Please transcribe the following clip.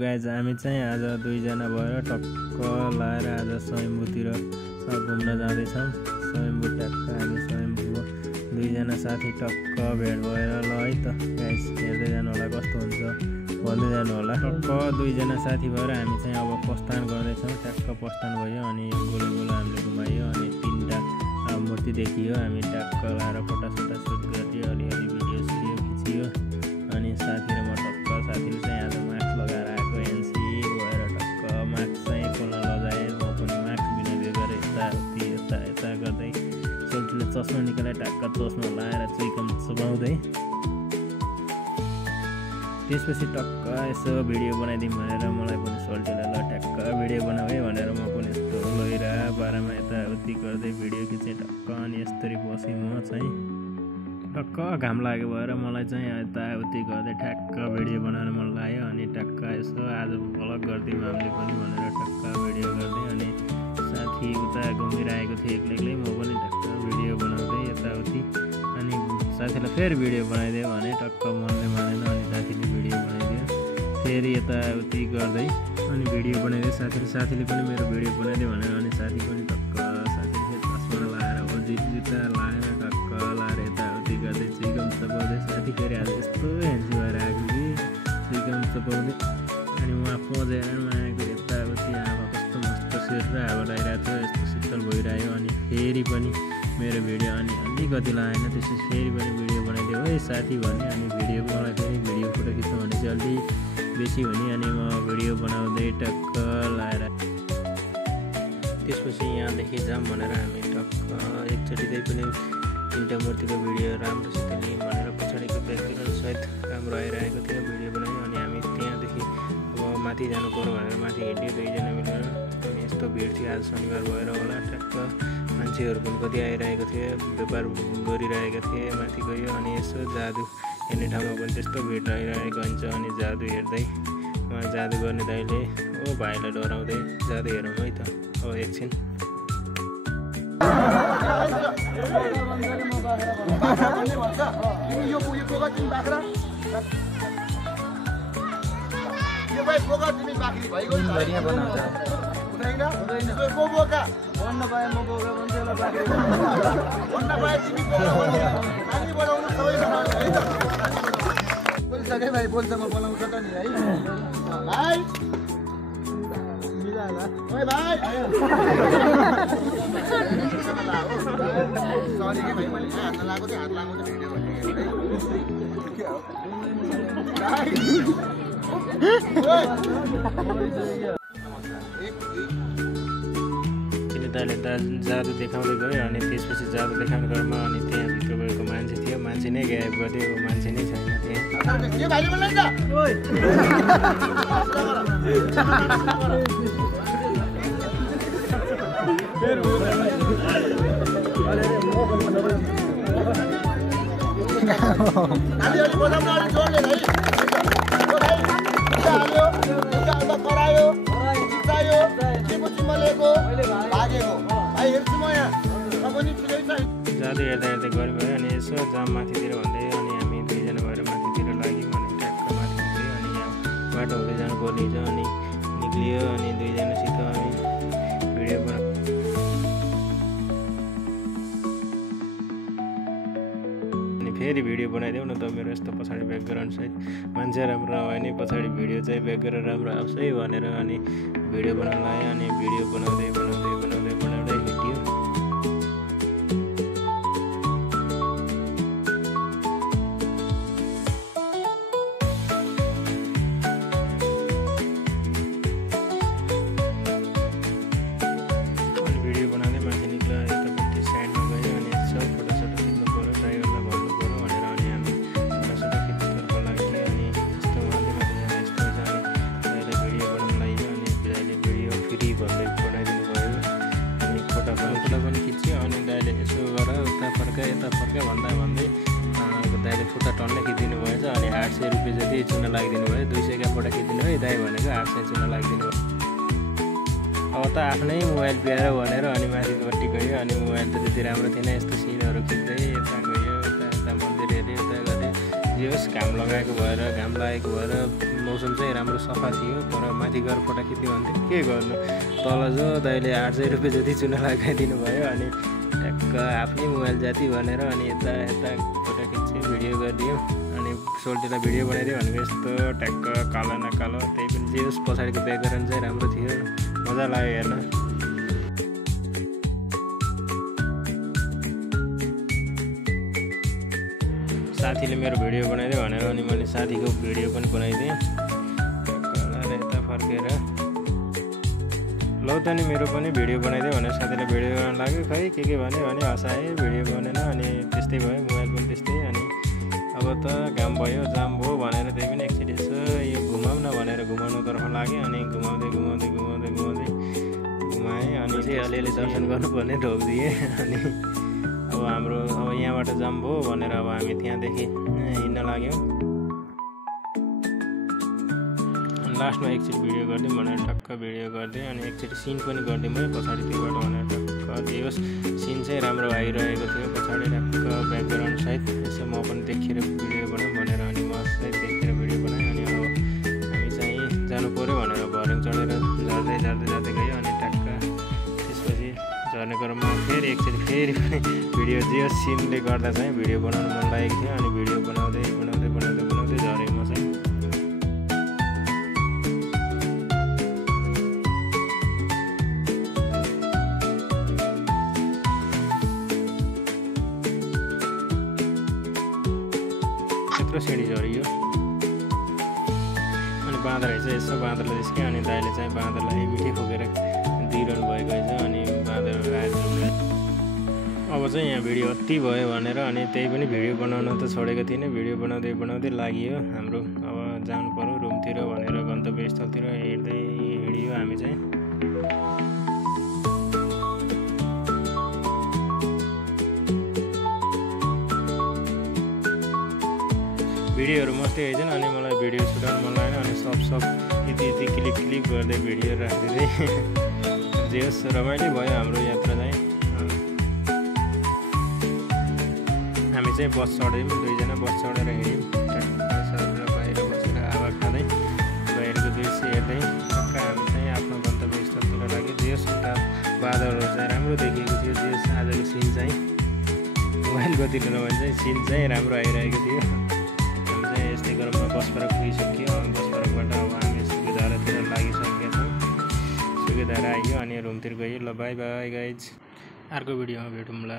Guys हामी चाहिँ आज दुईजना भएर टक्क लाएर आज स्वयम्भूतिर घुम्न जाँदैछौँ। स्वयम्भू टक्क हामी स्वयम्भू दुईजना साथी टक्क भेट भएर ल है त गाइज हेर्दै जानु होला कस्तो हुन्छ भन्दै जानु होला। टक्क दुईजना साथी भएर हामी चाहिँ अब प्रस्थान गर्दैछौँ। टक्क प्रस्थान भयो अनि गोलो गोलो हामीले घुमायो अनि 3टा मूर्ति देखियो। हामी टक्क लाएर फोटोसोटो सुट गरियो, अलिअलि भिडियो खिचियो अनि साथी र म टक्क साथीले चाहिँ आज मास्क लगाएर आएको एनसी भएर टक्क मास्क चाहिँ खोल्न लजाएँ। म पनि मास्क बिना बेर गरेँ यता गर्दै सोल्टीले चस्मा निकालेर टक्क चस्मा लाएर चुइकम चुबाउँदै त्यसपछि टक्क यसो भिडियो बनाइदिउँ भनेर मलाई पनि सोल्टीले ल टक्क भिडियो बनाऊ है भनेर म पनि यस्तो लैरा बाह्रमा यताउति गर्दै भिडियो खिचेँ टक्क। अनि यस्तरी बसेँ म चाहिँ टक्क घाम लाग्यो भएर मलाई चाहिँ यताउति गर्दै ठ्याक्क भिडियो बनाउन मन लाग्यो। अनि टक्क यसो आज भ्लग गरिदिउँ हामीले पनि भनेर टक्क भिडियो गर्दै अनि साथी उता घुमिरहेको थिएँ एक्लै म पनि टक्क भिडियो बनाउँदै यताउति अनि साथीलाई फेरि भिडियो बनाइदियो भने टक्क मनले मानेन अनि साथीले भिडियो बनाइदियो फेरि यताउति गर्दै अनि भिडियो बनाइदियो साथीले पनि मेरो भिडियो बनाइदियो भनेर अनि साथी पनि टक्क साथीले फेरि चस्मा लाएर जुत्ता लाएर टक्क लाएर यताउति गर्दै चुइकम चपाउँदै साथी फेरि आज यस्तो हेन्सी भएर आएको कि चुइकम चपाउँदै अनि उहाँ पजेर आएको यताउति आमा कस्तो मस्त सेर हावा लगाइरहेको थियो यस्तो शीतल भइरह्यो। अनि फेरि पनि मेरो भिडियो अनि अलिकति लागेन त्यसपछि फेरि पनि भिडियो बनाइदियो है साथी भने अनि भिडियो मलाई फेरि भिडियो फोटो खिच्नु भने चाहिँ अलि बेसी हुने अनि म भिडियो बनाउँदै टक्क लाएर त्यसपछि यहाँदेखि जाऊँ भनेर हामी टक्क एकचोटि त्यही पनि 3टा मूर्तिको भिडियो राम्रोसित लियौँ भनेर पछाडिको ब्याकग्राउन्ड सहित राम्रो आइरहेको थियो भिडियो बनायौँ। अनि हामी त्यहाँदेखि अब माथि जानु पर्यो भनेर माथि हिँड्यो दुईजना मिलेर। अनि यस्तो भिड थियो आज शनिबार भएर होला टक्क मान्छेहरू पनि कति आइरहेको थियो व्यापार गरिरहेको थिए माथि गयो अनि यसो जादु हेर्ने ठाउँमा पनि त्यस्तो भिड रहिरहेको हुन्छ। अनि जादु हेर्दै उहाँ जादु गर्ने दाइले ओ भाइलाई डराउँदै जादु हेरौँ है त हो एकछिन बोल्छ म बोलाउँछ त नि है भाइ मिलाला ओए भाइ सरी के भाइ मैले हात लगाएको थिएँ हात लगाएको भिडियो दाइले जादु देखाउँदै गयो अनि त्यसपछि जादु देखाउने क्रममा अनि त्यहाँभित्र गएको मान्छे थियो मान्छे नै गायब गरिदियो मान्छे नै छैन जादु हेर्दा हेर्दै गऱ्यो भयो अनि यसो जाम माथितिर भन्दै अनि हामी दुईजना भएर माथितिर लाग्यौँ अनि ट्याक्क माथि निक्ल्यो अनि यहाँ बाटो हुँदै जानुपर्ने हुन्छ अनि निक्लियो अनि दुईजनासित हामी भिडियो अनि फेरि भिडियो बनाइदेऊ न त मेरो यस्तो पछाडि ब्याकग्राउन्ड सहित मान्छे राम्रो भयो भने पछाडि भिडियो चाहिँ ब्याकग्राउन्ड राम्रो आउँछ है भनेर अनि भिडियो बनाउन लाग्यो अनि भिडियो बनाउँदै हिँड्यो। यता फर्का भन्दै दाइले फुटा टन्नै खिचिदिनु भएछ अनि 800 रुपियाँ जति चुना लगाइदिनु भयो 200 का फोटा खिचिदिनु है दाइ भनेको 800 चुना लगाइदिनु भयो। अब त आफ्नै मोबाइल प्याएर भनेर अनि माथिपट्टि गयो अनि मोबाइल त त्यति राम्रो थिएन यस्तो सिनहरू खिच्दै यता गयो यता मन्दिर हेऱ्यो यता गऱ्यो जे होस् घाम लागेको भएर मौसम चाहिँ राम्रो सफा थियो। तर माथि गएर फोटो खिच्यो भने के गर्नु, तल जो दाइले 800 रुपियाँ जति चुना लगाइदिनु भयो। अनि ट्याक्क आफ्नै मोबाइल जाति भनेर अनि यता फोटो खिच्यो, भिडियो गरिदियो। अनि सोल्टीलाई भिडियो बनाइदियो भनेको यस्तो ट्याक्क कालो न कालो, त्यही पनि जे होस् पछाडिको ब्याकग्राउन्ड चाहिँ राम्रो थियो, मजा लाग्यो हेर्न। साथीले मेरो भिडियो बनाइदियो भनेर अनि मैले साथीको भिडियो पनि बनाइदिएँ। यता फर्केर लौ त नि मेरो पनि भिडियो बनाइदियो भनेर साथीले भिडियो बनाउन लाग्यो। खै के भन्यो भने हँसाएँ, भिडियो बनेन। अनि त्यस्तै भयो, मोबाइल पनि त्यस्तै। अनि अब त घाम भयो, जाम भयो भनेर त्यही पनि एकचोटि यसो यो घुमाउँ न भनेर घुमाउनुतर्फ लाग्यो। अनि घुमाउँदै घुमाएँ। अनि चाहिँ अलिअलि दर्शन गर्नुपर्ने ढोकिदिएँ। अनि अब यहाँबाट जाम भयो भनेर अब हामी त्यहाँदेखि हिँड्न लाग्यौँ। लास्टमा एकचोटि भिडियो गरिदिउँ भनेर टक्क भिडियो गरिदिएँ। अनि एकचोटि सिन पनि गरिदिउँ है पछाडि त्योबाट भनेर टक्क जे होस् सिन चाहिँ राम्रो आइरहेको थियो पछाडि टक्क ब्याकग्राउन्ड सहित। यसो म पनि देखेर भिडियो बनाऊँ भनेर अनि म सहित देखेर भिडियो बनाएँ। अनि अब हामी चाहिँ जानु पऱ्यो भनेर भर्याङ चढेर जाँदै गयो। अनि टक्क त्यसपछि झर्ने क्रममा फेरि एकचोटि फेरि पनि भिडियो जे सिनले गर्दा चाहिँ भिडियो बनाउनु मन लागेको थियो। अनि भिडियो बनाउँदै झरेँ म चाहिँ। यत्रो सिँढी झरियो। अनि बाँदर चाहिँ यसो बाँदरलाई निस्क्यो। अनि दाइले चाहिँ बाँदरलाई मिठी फुकेर दिइरहनु भएको रहेछ। अनि बाँदर आएर अब चाहिँ यहाँ भिडियो अति भयो भनेर अनि त्यही पनि भिडियो बनाउन त छोडेको थिइनँ। भिडियो बनाउँदै लाग्यो हाम्रो। अब जानु पर्यो रुमतिर भनेर गन्तव्य स्थलतिर हिँड्यो हामी चाहिँ। भिडियोहरू मस्तै होइन। अनि मलाई भिडियो सुटाउनु मन लागेन। अनि सब यति क्लिक गर्दै भिडियो राख्दै जे होस् रमाइलो भयो हाम्रो यात्रा चाहिँ। हामी चाहिँ बस चढ्यौँ, दुईजना बस चढेर हिँड्यौँ। बाहिर बसेर हावा खाँदै बाहिरको दृश्य हेर्दै टक्क हामी चाहिँ आफ्नो गन्तव्य स्थलतिर लाग्यो। जे होस् उता बादलहरू चाहिँ राम्रो देखिएको थियो। जे होस् आजको सिन चाहिँ मोबाइल गतिले नभए चाहिँ सिन चाहिँ राम्रो आइरहेको थियो। हामी चाहिँ यस्तै क्रममा बस पार्क पुगिसक्यो। बस पार्कबाट अब हामी सुकिधारातिर लागिसकेका छौँ। सुकिधारा आइयो अनि रुमतिर गयो। ल बाई गाइज, अर्को भिडियोमा भेटौँला।